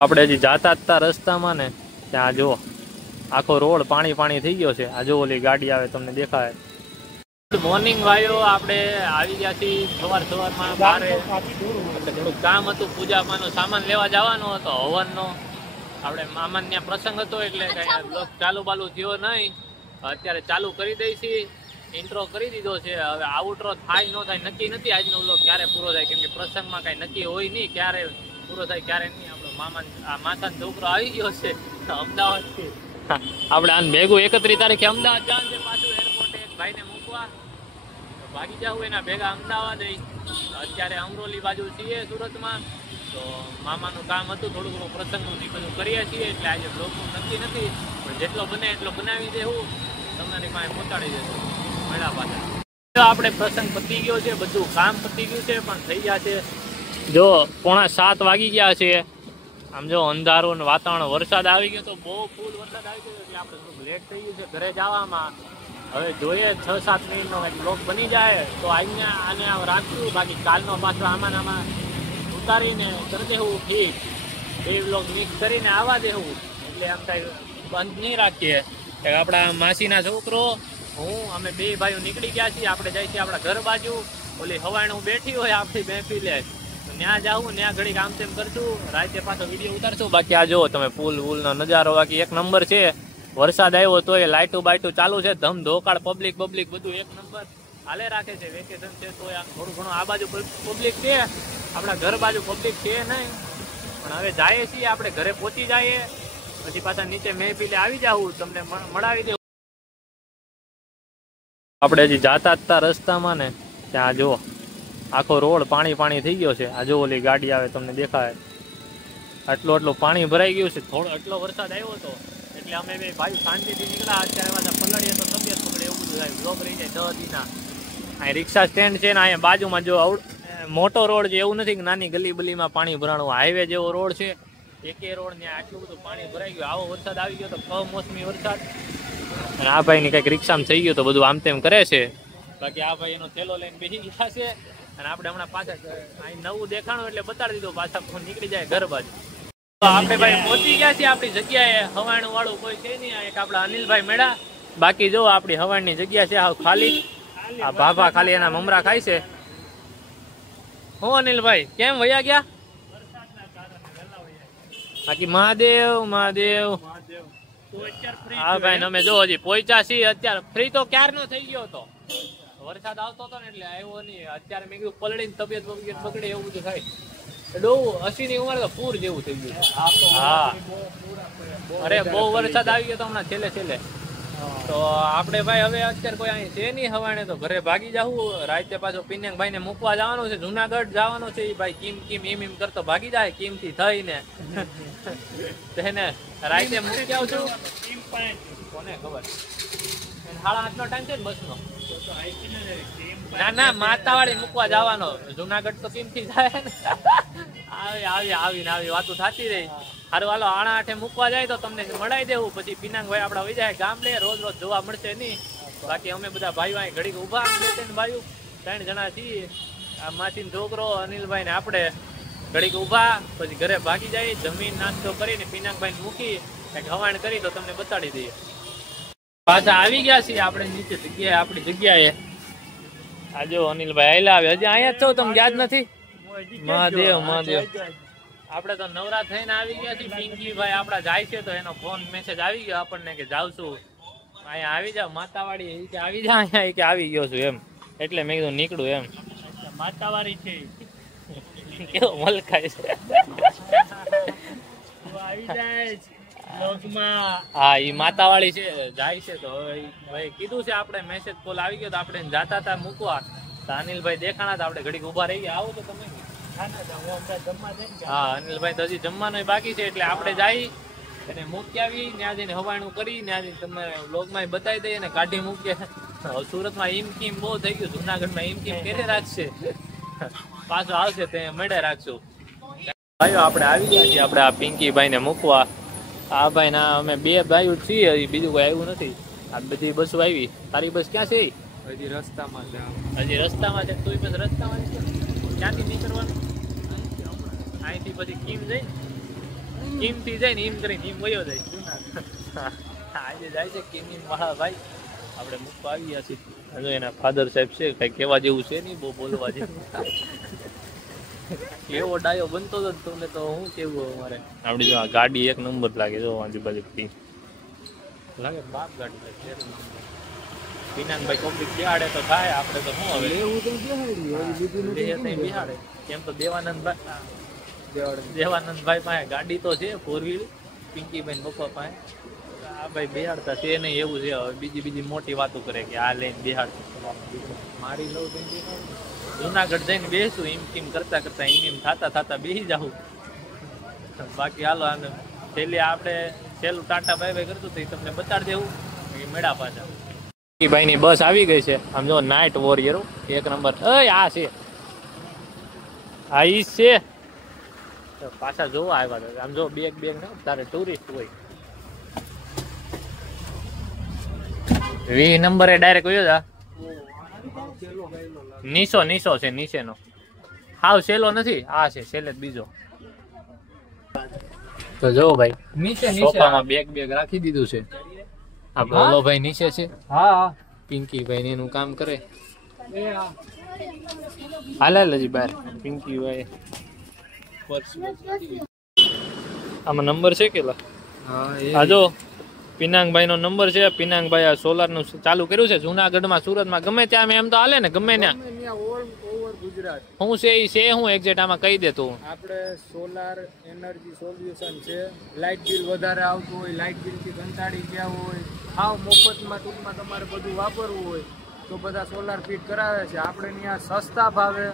આપણે હજી જાતા હતા રસ્તામાં ને ત્યાં જો આખો રોડ પાણી પાણી થઈ ગયો છે. આ જો ઓલી ગાડી આવે તમને દેખાય. ગુડ મોર્નિંગ ભાઈઓ, આપણે આવી ગયા છીએ સવારમાં બારે. થોડુંક કામ હતું, પૂજામાંનો સામાન લેવા જવાનો હતો, હવનનો. આપણે મામાને ત્યાં પ્રસંગ હતો એટલે કઈ બ્લોગ ચાલુ બાલુ થયો નહીં. અત્યારે ચાલુ કરી દઈશી. ઇન્ટ્રો કરી દીધો છે. હવે આઉટરો થાય ન થાય નક્કી નથી આજનો બ્લોગ ક્યારે પૂરો થાય, કેમ કે પ્રસંગમાં કઈ નક્કી હોય નહીં ક્યારે પૂરો થાય ક્યારે નહીં. આપણો માતાનો છોકરો આવી ગયો છે અમદાવાદથી. આપણે આને ભેગું 31 તારીખે અમદાવાદ જવાનું છે. પાછું એરપોર્ટે એક ભાઈને મૂકવા ભાગી જવું એના ભેગા અમદાવાદ. અત્યારે અમરોલી બાજુ છીએ સુરતમાં. તો મામાનું કામ હતું, થોડું ઘણું પ્રસંગનું બધું કરીએ છીએ એટલે આજે બ્લોગનું નક્કી નથી, પણ જેટલો બને એટલો બનાવી દેવું, તમારી પાસે પહોંચાડી દેશું મેળા પાછા. આપણે પ્રસંગ પતી ગયો છે, બધું કામ પતી ગયું છે, પણ થઈ ગયા છે જો 6:45 વાગી ગયા છે. આમ જો અંધારું વાતાવરણ, વરસાદ આવી ગયો તો બહુ ફૂલ વરસાદ આવી ગયો એટલે આપણે થોડુંક લેટ થઈ ગયું છે ઘરે જવામાં. હવે જોઈએ 6-7 મિનિટનો એક બ્લોગ બની જાય તો અહીંયા આને રાખશું, બાકી કાલનો પાછો આમાં ઉતારીને કરી દેવું ઠીક. 2 બ્લોગ મિક્સ કરીને આવવા દેવું એટલે આમ કાંઈ બંધ નહીં રાખીએ. આપણા માસીના છોકરો હું અમે 2 ભાઈઓ નીકળી ગયા છીએ. આપણે જાય છીએ આપણા ઘર બાજુ. ઓલી હવાણું બેઠી હોય આપણી મહેફિલે, ત્યાં જાવું, ત્યાં ઘડીક આમ તેમ કરશું, રાતે પાછો વિડીયો ઉતારશું. બાકી આ જો તમે પુલનો નજારો બાકી એક નંબર છે. વરસાદ આવ્યો તો એ લાઇટું બાઇટું ચાલુ છે, ધમ ધોકાળ, પબ્લિક બધું એક નંબર હાલે રાખે છે. વેકેશન છે તો આમ થોડું ઘણું આ બાજુ પબ્લિક છે, આપણા ઘર બાજુ પબ્લિક છે નહીં. પણ હવે જઈએ છીએ આપણે, ઘરે પહોંચી જઈએ પછી પાછા નીચે મહેફિલે આવી જાવું, તમને મળાવી દેવું. આપણે હજી જાતા હતા રસ્તામાં ને ત્યાં જો આખો રોડ પાણી પાણી થઈ ગયો છે. આ જો ઓલી ગાડી આવે તમને દેખાય. આટલું પાણી ભરાઈ ગયું છે. થોડો એટલો વરસાદ આવ્યો હતો એટલે અમે બે ભાઈ શાંતિથી નીકળ્યા. અત્યારે પાછા પલળીએ તો તબિયત પકડે એવું બધું થાય, બ્લોક રહી જાય 10 દીના. અહીં રિક્ષા સ્ટેન્ડ છે ને અહીંયા બાજુમાં જો મોટો રોડ છે, એવું નથી કે નાની ગલી બલીમાં પાણી ભરાણું. હાઈવે જેવો રોડ છે, એકે રોડ ને આટલું બધું પાણી ભરાઈ ગયું. આવો વરસાદ આવી ગયો તો કમોસમી વરસાદ. અને આ ભાઈની કંઈક રિક્ષામાં થઈ ગયું તો બધું આમ તેમ કરે છે. બાકી આ ભાઈ એનો થેલો લઈને બેસી ગયા છે. અને આપણે હમણાં પાછા અહીં નવું દેખાણું એટલે બતાડી દીધું, પાછા નીકળી જાય ઘર બાજુ. આપણે ભાઈ પહોંચી ગયા છીએ આપણી જગ્યાએ. હવાણું વાળું કોઈ છે નહીં. એક આપણા અનિલભાઈ મેળા. બાકી જો આપણી હવાણની જગ્યા છે હાવ ખાલી. આ ભાભા ખાલી એના મમરા ખાય છે. હું અનિલભાઈ કેમ વયા ગયા? બાકી મહાદેવ હા ભાઈ અમે જો હજી પહોંચ્યા છીએ. અત્યારે ફ્રી તો ક્યારનો થઈ ગયો હતો, વરસાદ આવતો હતો ને એટલે આવ્યો નહીં. અત્યારે મેં કીધું પલળીને તબિયત બગડે એવું બધું થાય. 80 ની ઉંમર તો પૂર જેવું થઈ ગયું. હા અરે બહુ વરસાદ આવી ગયો તો હમણાં છેલ્લે. તો આપણે ભાઈ હવે અત્યારે કોઈ અહીં છે નહીં હવાણે, તો ઘરે ભાગી જવું. રાતે પાછો પિન્યાભાઈ ને મૂકવા જવાનું છે, જુનાગઢ જવાનું છે. એ ભાઈ કિમ એમ કરતો ભાગી જાય કિમથી થઈને. તેને રાતે મૂકી આવશું. કોને ખબર 8:30નો ટાઈમ છે ને બસનો. ના માતાવાળી મૂકવા જવાનો. જુનાગઢ તો કિમથી થાય ને. આવી વાતો થતી રહી. હારું હાલો 8:30 મૂકવા જાય તો તમને મળાઈ દેવું. પછી પિનાંગભાઈ આપડા વહી જાય ગામડે. રોજ જોવા મળશે નહીં. બાકી અમે બધા ભાઈઓ અહીં ઘડીક ઉભા ભાઈઓ 3 જણા છીએ. આ માસીનો છોકરો અનિલભાઈ ને આપણે ઘડીક ઉભા, પછી ઘરે ભાગી જાય. જમીન નાસ્તો કરીને પિનાંગભાઈ મૂકી કંઈક હવાણ કરી તો તમને બતાડી દઈએ. પાછા આવી ગયા છીએ આપણે નીચે જગ્યાએ, આપણી જગ્યાએ. આ જો અનિલભાઈ આયલા આવે. હજી અહીંયા જ છો, તમે યાદ નથી? મહાદેવ આપણે તો નવરા થઈને આવી ગયા છીએ. પિંકીભાઈ આપડા જાય છે તો એનો ફોન મેસેજ આવી ગયો આપણને કે જાવશું અહીંયા, આવી જાવ માતાવાડી કે આવી જા અહીંયા કે આવી ગયો છું એમ. એટલે મેં કીધું નીકળું એમ. માતાવાડી છે કેવો મલકાય છે. હા ઈ માતાવાળી છે, જાય છે. તો ભાઈ કીધું છે આપણે, મેસેજ કોલ આવી ગયો તો આપણે જાતા હતા મૂકવા. તો અનિલભાઈ દેખાણા હતા, આપણે ઘડીક ઉભા રહી ગયા. આવો તો તમે. હા અનિલભાઈ તો હજી જમવાનું બાકી છે એટલે આપણે જઈ અને મૂકી આવી. ત્યાં જઈને હવાણું કરી, ત્યાં જઈને તમે વ્લોગમાં બતાવી દઈએ ને કાઢી મૂકીએ. સુરતમાં ઈમકીમ બહુ થઈ ગયું, જુનાગઢમાં ઈમકીમ કેરે રાખશે, પાછો આવશે તે મેળે રાખશું. ભાઈઓ આપણે આવી ગયા છીએ આપણે આ પિંકીભાઈ ને મૂકવા. આ ભાઈ ના અમે 2 ભાઈઓ છીએ, બીજું કોઈ આવ્યું નથી. આ બધી બસો આવી. તારી બસ ક્યાં છે? હજી રસ્તામાં છે. તું બસ રસ્તામાં છે. ક્યાંથી નીકળવાનું? અહીંથી પછી કેમ જઈ કિમથી જાય ને એમ કરીને એમ વયો જાય જુનાગઢ આજે જાય છે કિમી વાળા ભાઈ આપણે મૂકવા આવી ગયા છીએ હજુ એના ફાધર સાહેબ છે કઈ કહેવા જેવું છે નહીં બહુ બોલવા જેવું એવો ડાયો બનતો હતો તમને તો હું કેવું અમારે આપડી જો આ ગાડી એક નંબર લાગે જો આજુબાજુ લાગે બાપ ગાડી લાગે વિનાનભાઈ કોમ્પ્લિક બિહાડે તો થાય આપણે તો શું હવે બિહાડે કેમ તો દેવાનંદભાઈ પાસે ગાડી તો છે 4 વ્હીલ પિંકીભાઈ પપ્પા પાસે આ ભાઈ બિહાડતા છે નહીં એવું છે હવે બીજી મોટી વાતો કરે કે આ લઈને બિહાડતું મારી લઉં તો જુનાગઢ જઈને બેસું એમ કરતા એમ થતા બેસી જાઉં બાકી હાલો આને છેલ્લે આપણે છેલ્લું ટાટા બાય કરતું તો તમને બતાડી દેવું મેળા પાછા ભાઈ ની બસ આવી ગઈ છે આમ જો નાઇટ વોરિયર એક નંબર આ છે આ ઈ છે પાછા જોવા આવ્યા આમ જો બેગ ને તારે ટુરિસ્ટ હોય 20 નંબરે ડાયરેક્ટ કયો જા નીસો છે નીચેનો હાવ સેલો નથી આ છે સેલે બીજો તો જો ભાઈ નીચે સોફામાં બેગ રાખી દીધું છે આ બોલો ભાઈ નીચે છે હા પિંકી ભાઈ એનું કામ કરે હાલે હજી બહાર પિંકી ભાઈ આમાં નંબર છે કેટલા હા જો પિનાંગભાઈ નો નંબર છે પિનાંગભાઈ આ સોલાર નું ચાલુ કર્યું છે જુનાગઢમાં સુરતમાં ગમે ત્યાં એમ તો હાલે ને ગમે ત્યાં ગુજરાત હું છે એ છે હું એક્ઝેક્ટ આમાં કહી દે તું આપણે સોલાર એનર્જી સોલ્યુશન છે લાઇટ બિલ વધારે આવતું હોય લાઇટ બિલ થી કંટાળી ગયા હોય હાવ મફતમાં ટૂંકમાં તમારે બધું વાપરવું હોય તો બધા સોલાર ફિટ કરાવે છે આપણે ત્યાં સસ્તા ભાવે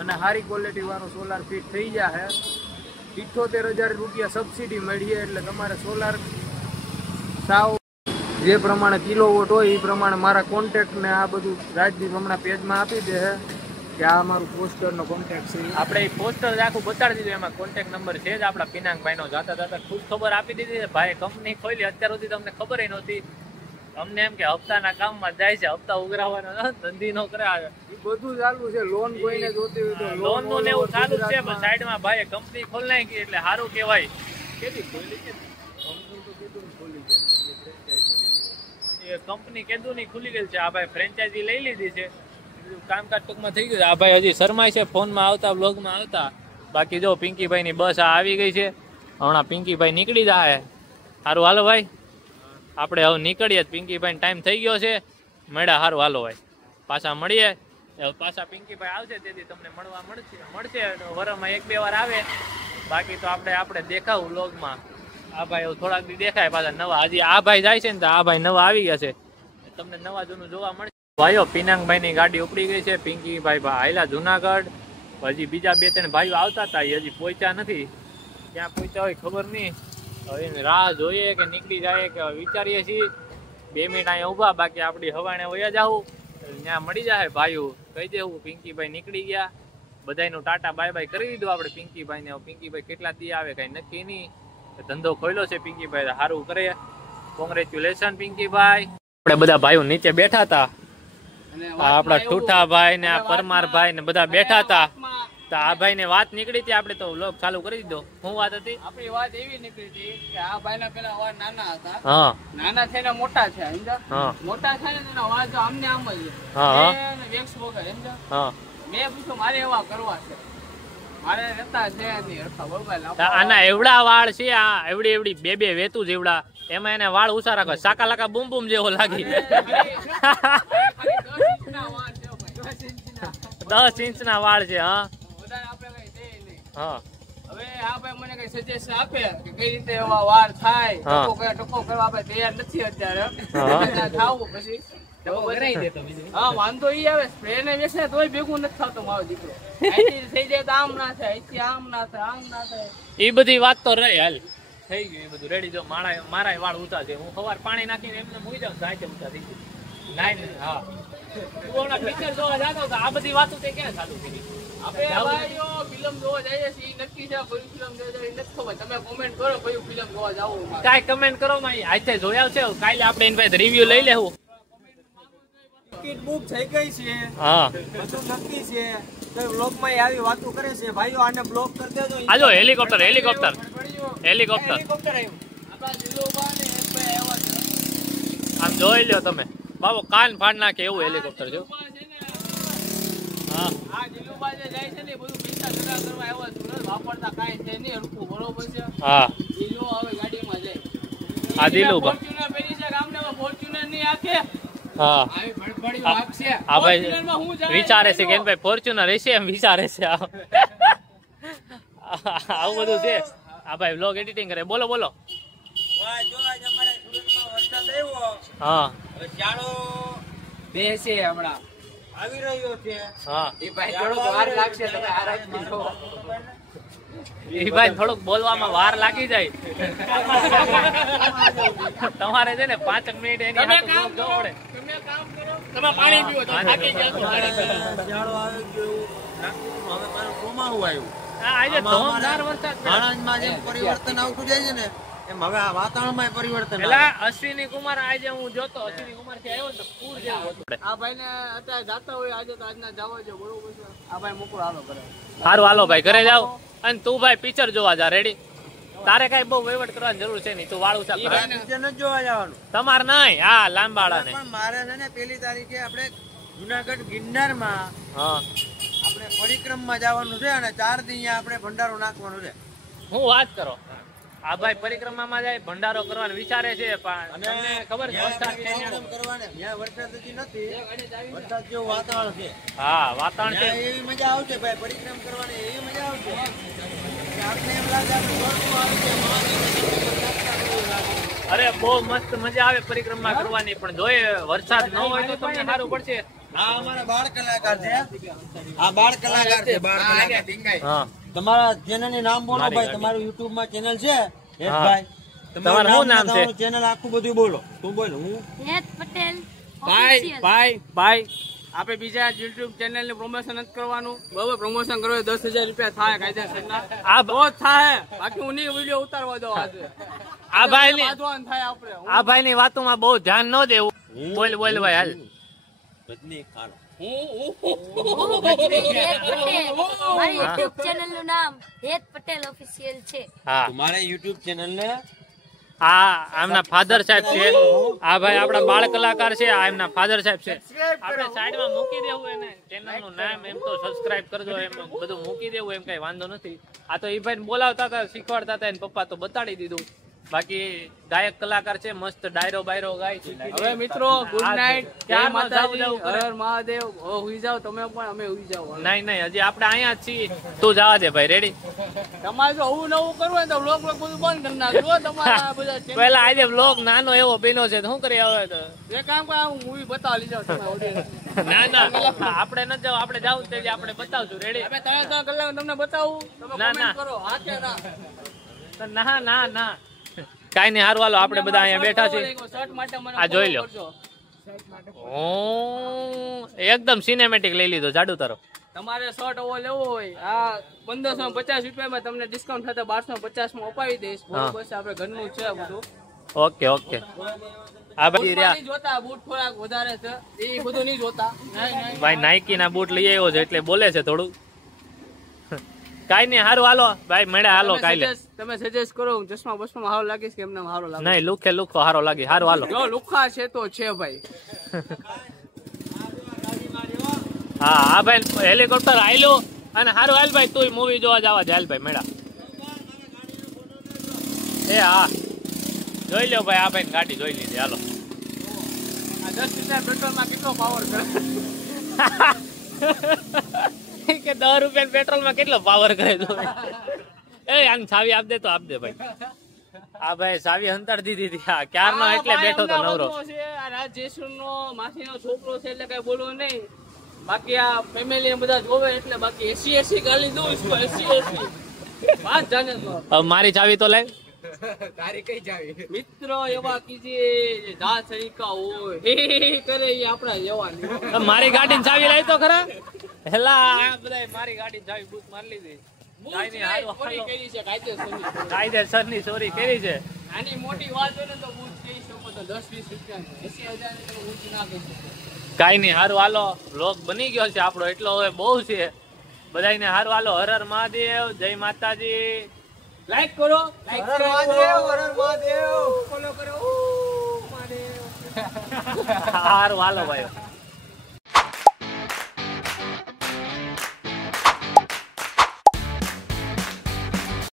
અને સારી ક્વોલિટી વાળું સોલાર ફિટ થઈ જાય 78,000 રૂપિયા સબસિડી મળીએ એટલે તમારે સોલાર સાવ જે પ્રમાણે કિલોવોટ હોય એ પ્રમાણે મારા કોન્ટેક્ટને આ બધું રાજદીપ હમણાં પેજમાં આપી દે કે આ અમારું પોસ્ટરનો કોન્ટેક્ટ છે આપણે એ પોસ્ટર આખું બતાડી દીધું એમાં કોન્ટેક્ટ નંબર છે જ આપણા પિનાંગભાઈનો જાતા ખૂબ ખબર આપી દીધી છે ભાઈ કંપની ખોલી અત્યાર સુધી તમને ખબર નહોતી અમને એમ કે હપ્તાના કામમાં જાય છે હપ્તા ઉઘરાવવાનો ધંધી નો કરે એ બધું ચાલુ છે લોન કોઈને જોતી હોય તો લોન નું ને એવું ચાલુ છે પણ સાઈડમાં ભાઈ કંપની ખોલી નાખી એટલે સારું કહેવાય કેવી ખોલી છે એ કંપની કેદું ની ખુલી ગઈ છે આ ભાઈ ફ્રેન્ચાઇઝી લઈ લીધી છે કામકાજ ટૂંકમાં થઈ ગયું આ ભાઈ હજી શરમાય છે ફોનમાં આવતા બ્લોગમાં આવતા બાકી જો પિંકીભાઈ ની બસ આ આવી ગઈ છે હમણાં પિંકીભાઈ નીકળી જાય સારું હાલો ભાઈ આપણે હવે નીકળીએ પિંકીભાઈ ટાઈમ થઈ ગયો છે મળ્યા સારું હાલો ભાઈ પાછા મળીએ પાછા પિંકીભાઈ આવશે તેથી તમને મળવા મળશે વરમાં 1-2 વાર આવે બાકી તો આપણે દેખાવું વ્લોગમાં આ ભાઈ થોડાક દી દેખાય પાછા નવા હજી આ ભાઈ જાય છે ને તો આ ભાઈ નવા આવી ગયા છે તમને નવા જૂનું જોવા મળશે ભાઈઓ પિનાંગભાઈ ની ગાડી ઉપડી ગઈ છે પિંકીભાઈ હાયલા જુનાગઢ હજી બીજા 2-3 ભાઈઓ આવતા હતા હજી પહોંચ્યા નથી ક્યાં પહોંચ્યા હોય ખબર નહીં હવે રાહ જોઈએ કે નીકળી જાય કે વિચારીએ છીએ 2 મિનિટ અહીંયા ઉભા બાકી આપણી હવાને વયા જાવું ત્યાં મળી જાય ભાઈઓ કહી દેવું પિંકીભાઈ નીકળી ગયા બધાનું ટાટા બાય બાય કરી દીધું આપણે પિંકીભાઈ ને પિંકીભાઈ કેટલા દી આવે કઈ નક્કી નહીં ધંધો ખોલ્યો છે પિંકીભાઈ સારું કરે કોંગ્રેચ્યુલેશન પિંકીભાઈ આપણે બધા ભાઈઓ નીચે બેઠા હતા આપડા ઠૂઠાભાઈ ને આ પરમારભાઈ ને બધા બેઠા હતા તો આ ભાઈ ને વાત નીકળી હતી આપણે તો વ્લોગ ચાલુ કરી દીધો શું વાત હતી આપણી વાત એવી નીકળી હતી કે આ ભાઈ ના પેલા અવાજ નાના હતા હા નાના થઈને મોટા છે મોટા થાય ને એના અવાજ આમને આમ જ વેક્સ વગર સમજા મેં પૂછ્યું મારે એવા કરવા છે મારે રહેતા છે નહીં રખા બરોબર આના એવડા વાળ છે આ એવડી 2 વેતું જેવડા એમાં એને વાળ ઉસા રાખે સાકા લાકા બૂમ બૂમ જેવો લાગી 10 ઇંચના વાળ છે હા હવે આ ભાઈ મને કઈ સજેશન આપે કે કઈ રીતે એવા વાર થાય ટકો કરવા આપણે તૈયાર નથી અત્યારે ખાવું પછી હા વાંધો ઈ આવે સ્પ્રે ને વેચે તોય ભેગું નથી થતું મારો દીકરો અહીંથી થઈ જાય તો આમ ના થાય અહીંથી આમ ના થાય આમ ના થાય એ બધી વાત તો રહી હાલ થઈ ગયું એ બધું રેડી જો મારા વાળ ઊંચા છે હું સવાર પાણી નાખીને એમને મૂકી જાઉં જાય છે ઊંચા થઈ ગયું નાઈ હા પિક્ચર જોવા જાતો આ બધી વાતો તે ક્યાં ચાલુ કરી આપણે ભાઈઓ ફિલ્મ જોવા જઈએ છીએ નક્કી છે કઈ ફિલ્મ જોવા જઈએ નથી ખબર તમે કોમેન્ટ કરો કઈ ફિલ્મ જોવા જાવ કાઈ કમેન્ટ કરો માં આજે જોયા છે કાલે આપણે એની પાસે રિવ્યુ લઈ લેવું ટિકિટ બુક થઈ ગઈ છે હા બધું નક્કી છે તો બ્લોગમાં આવી વાતો કરે છે ભાઈઓ, આને બ્લોક કરી દેજો. આજો હેલિકોપ્ટર હેલિકોપ્ટર હેલિકોપ્ટર આવ્યું આપણા દિલોબા ને એક ભાઈ આવ્યા છે. આમ જોઈ લ્યો તમે બાબુ, કાન ફાડ નાખે એવું હેલિકોપ્ટર છે. હા આ દિલોબા જે જાય છે ને બધું પૈસા જગા કરવા આવ્યા છે, વાપરતા કાંઈ છે નહીં, રૂપું બરોબર છે. હા દિલો હવે ગાડીમાં જાય. આ દિલુબા. ફોર્ચ્યુનર પેલી છે ગામડામાં, ફોર્ચ્યુનર ની આખે હા આવી ભડભડી વાગ છે. આ ભાઈ ફોર્ચ્યુનરમાં હું જાય વિચારે છે કે ભાઈ ફોર્ચ્યુનર હશે એમ વિચારે છે. આવું બધું છે. આ ભાઈ વ્લોગ એડિટિંગ કરે. બોલો બોલો. જો આજ અમારે સુરતમાં વરસાદ આવ્યો. હા હવે શાળો બેસે હમણાં આવી રહ્યો છે. હા એ ભાઈ થોડુંક વાર લાગશે, તમે આરામથી જોવો. એ ભાઈ થોડુંક બોલવામાં વાર લાગી જાય. તમારે છે ને 5 મિનિટ એની હાથે જોવું પડે. તમે કામ કરો, તમે પાણી પીવો, તમે થાકી ગયા છો. શાળો આવી ગયો નાગપુરમાં, હવે મારું ચોમાહું આવ્યું. હા, આજે ધોમધાર વરસાદ છે. આણંદમાં જેમ પરિવર્તન આવતું જાય છે ને એમ હવે આ વાતાવરણમાં પરિવર્તન પેલા અશ્વિની કુમાર આજે હું જોતો, અશ્વિની કુમાર થી આવ્યો ને તો પૂર જેવું હતું. આ ભાઈ ને અત્યારે જાતા હોય આજે તો આજના જવા જો બરોબર છે. આ ભાઈ મોકળો હાલો કરે. સારું હાલો ભાઈ ઘરે જાવ. અને તું ભાઈ પિક્ચર જોવા જા. રેડી? તારે કઈ બહુ વહીવટ કરવાની જરૂર છે નહીં, તું વાળું છે. પિક્ચર નથી જોવા જવાનું. તમારે નહીં, હા લાંબાળા ને. પણ મારે છે ને 1 તારીખે આપણે જુનાગઢ ગિરનારમાં હા આપણે પરિક્રમમાં જવાનું છે અને 4 દી અહીંયા આપણે ભંડારો નાખવાનો છે. હું વાત કરો. આ ભાઈ પરિક્રમામાં જાય, ભંડારો કરવાનો વિચારે છે, પણ તમને ખબર છે વરસાદ છે પરિક્રમ કરવાને ત્યાં વરસાદ હજી નથી, વરસાદ જેવું વાતાવરણ છે. હા વાતાવરણ છે. ત્યાં એવી મજા આવશે ભાઈ, પરિક્રમ કરવાની એવી મજા આવશે. આપણે એમ લાગે આપણે સ્વર્ગમાં આવી ગયા, મહાદેવના લાગે. અરે બહુ મસ્ત મજા આવે પરિક્રમા કરવાની, પણ જોઈએ વરસાદ ન હોય તો તમને સારું પડશે. આ અમારા બાળ કલાકાર છે. આ બાળ કલાકાર છે, બાળ કલાકાર. હા તમારા ચેનલ નું નામ બોલો ભાઈ. તમારું યુટ્યુબ માં ચેનલ છે હેતભાઈ? તમારું શું નામ છે? ચેનલ આખું બધું બોલો. તું બોલ. હું હેત પટેલ ભાઈ ભાઈ ભાઈ આપણે બીજા યુટ્યુબ ચેનલ ને પ્રમોશન નથી કરવાનું, બરોબર? પ્રમોશન કરવું 10,000 રૂપિયા થાય કાયદેસરના. આ બહુ જ થાય, બાકી હું નહીં વિડીયો ઉતારવા દો આજે. આ ભાઈ બાંધવાનું થાય આપણે. આ ભાઈ ની વાતોમાં બહુ ધ્યાન ન દેવું. બોલ બોલ ભાઈ હાલ. રજની ખાન. હું ભજની હેત પટેલ. મારી યુટ્યુબ ચેનલ નું નામ હેત પટેલ ઓફિશિયલ છે. હા તમારે યુટ્યુબ ચેનલ ને આ આમના ફાધર સાહેબ છે. આ ભાઈ આપણા બાળ કલાકાર છે. આ એમના ફાધર સાહેબ છે. આપણે સાઈડમાં મૂકી દેવું એને ચેનલ નું નામ, એમ તો સબસ્ક્રાઇબ કરજો, એમ બધું મૂકી દેવું, એમ કઈ વાંધો નથી. આ તો એ ભાઈ બોલાવતા હતા, શીખવાડતા હતા, એને પપ્પા તો બતાડી દીધું. બાકી ગાયક કલાકાર છે, મસ્ત ડાયરો બાયરો ગાય છે. હવે મિત્રો ગુડ નાઇટ, જય ક્યારનો માતાજી, જાવ કરે. હર હર મહાદેવ. હુઈ જાવ તમે પણ, અમે હુઈ જાવ. નહીં નહીં, હજી આપણે અહીંયા જ છીએ. તું જવા દે ભાઈ. રેડી? તમારે જો નવું કરવું હોય તો બ્લોગ બધું બંધ કરી નાખજો. તમારા બધા channel- પેલા આજે વ્લોગ નાનો એવો બન્યો છે, તો શું કરીએ હવે? તો એ કામ કરો, હું મૂવી બતાવી લીધો તમે audience. ના ના, આપણે ન જાવ, આપણે જાવ તે આપણે બતાવશું. રેડી? હવે 3 કલાક તમને બતાવું, તમે ના, ના. comment કરો હા કે ના. ના ના ના, કાઈ નહીં. હારું હાલો, આપણે બધા અહીંયા બેઠા છીએ. શર્ટ માટે મને આ જોઈ લો. કરજો. એકદમ સિનેમેટિક લઈ લીધો જાડુ તારો. તમારે શર્ટ ઓવો લેવો હોય આ 1550 રૂપિયામાં તમને ડિસ્કાઉન્ટ થતા 1250 માં અપાવી દઈશ. બરોબર છે, આપણે ઘરનું છે બધું. Okay okay. આ ભાઈ બૂટમાં રહ્યા નહીં જોતા, બૂટ થોડાક વધારે છે એ બધું નહીં જોતા. ભાઈ નાઇકી ના બૂટ લઈ આવ્યો છે એટલે બોલે છે થોડું. કાઈ નહીં, હારું હાલો ભાઈ, મળ્યા હાલો કાલે. તમે સજેસ્ટ કરો, હું ચશ્મા બસમાં હારો લાગીશ કે એમને હારો લાગે? નહીં, લુખે લુખો હારો લાગી. હારું હાલો. જો લુખા છે તો છે ભાઈ. હા હા ભાઈ, હેલિકોપ્ટર આયલું અને હારું હાલ ભાઈ, તું મૂવી જોવા જવા જ હાલ ભાઈ. મળ્યા. એ હા જોઈ લો ભાઈ, આ ભાઈ ગાડી જોઈ લીધી. હાલો. આ 10 લીટર પેટ્રોલમાં કેટલો પાવર કરે? કે 10 રૂપિયા પેટ્રોલમાં કેટલો પાવર કરે તો? એ આની ચાવી આપ દે તો આપ દે ભાઈ. આ ભાઈ ચાવી હંતાડી દીધી હતી. હા ક્યારનો એટલે બેઠો તો નવરો. આ રાજ જેસુરનો માસીનો છોકરો છે એટલે કઈ બોલવું નહીં. બાકી આ ફેમિલી બધા જોવે એટલે બાકી 80 ગાલી દઉં છું. 80 વાત જાણે તો. હવે મારી ચાવી તો લાવ. તારી કઈ જાવી? મિત્રો એવા કીજે જા સૈકા હોય હે કરે એ આપણા જેવા નહીં. મારી ગાડી ચાવી લાવી તો ખરા. હેલા આ બધા મારી ગાડી ચાવી બૂથ મારી લીધી. કાઈ નહીં, હારું ચોરી હાલો. કરી છે કાયદેસરની. કાયદેસરની ચોરી કરી છે. આની મોટી વાત હોય ને તો બૂથ કહી શકો તો 10-20 રૂપિયા 80,000 ની તો ઊંચી ના કહી શકો. કાઈ નહીં, હારું હાલો. વ્લોગ બની ગયો છે આપણો, એટલો હવે બહુ છે. બધાને હારું હાલો. હર હર મહાદેવ, જય માતાજી. લાઈક કરો, હર હર મહાદેવ, હર હર મહાદેવ. ફોલો કરો. મહાદેવ. હારું હાલો ભાઈઓ.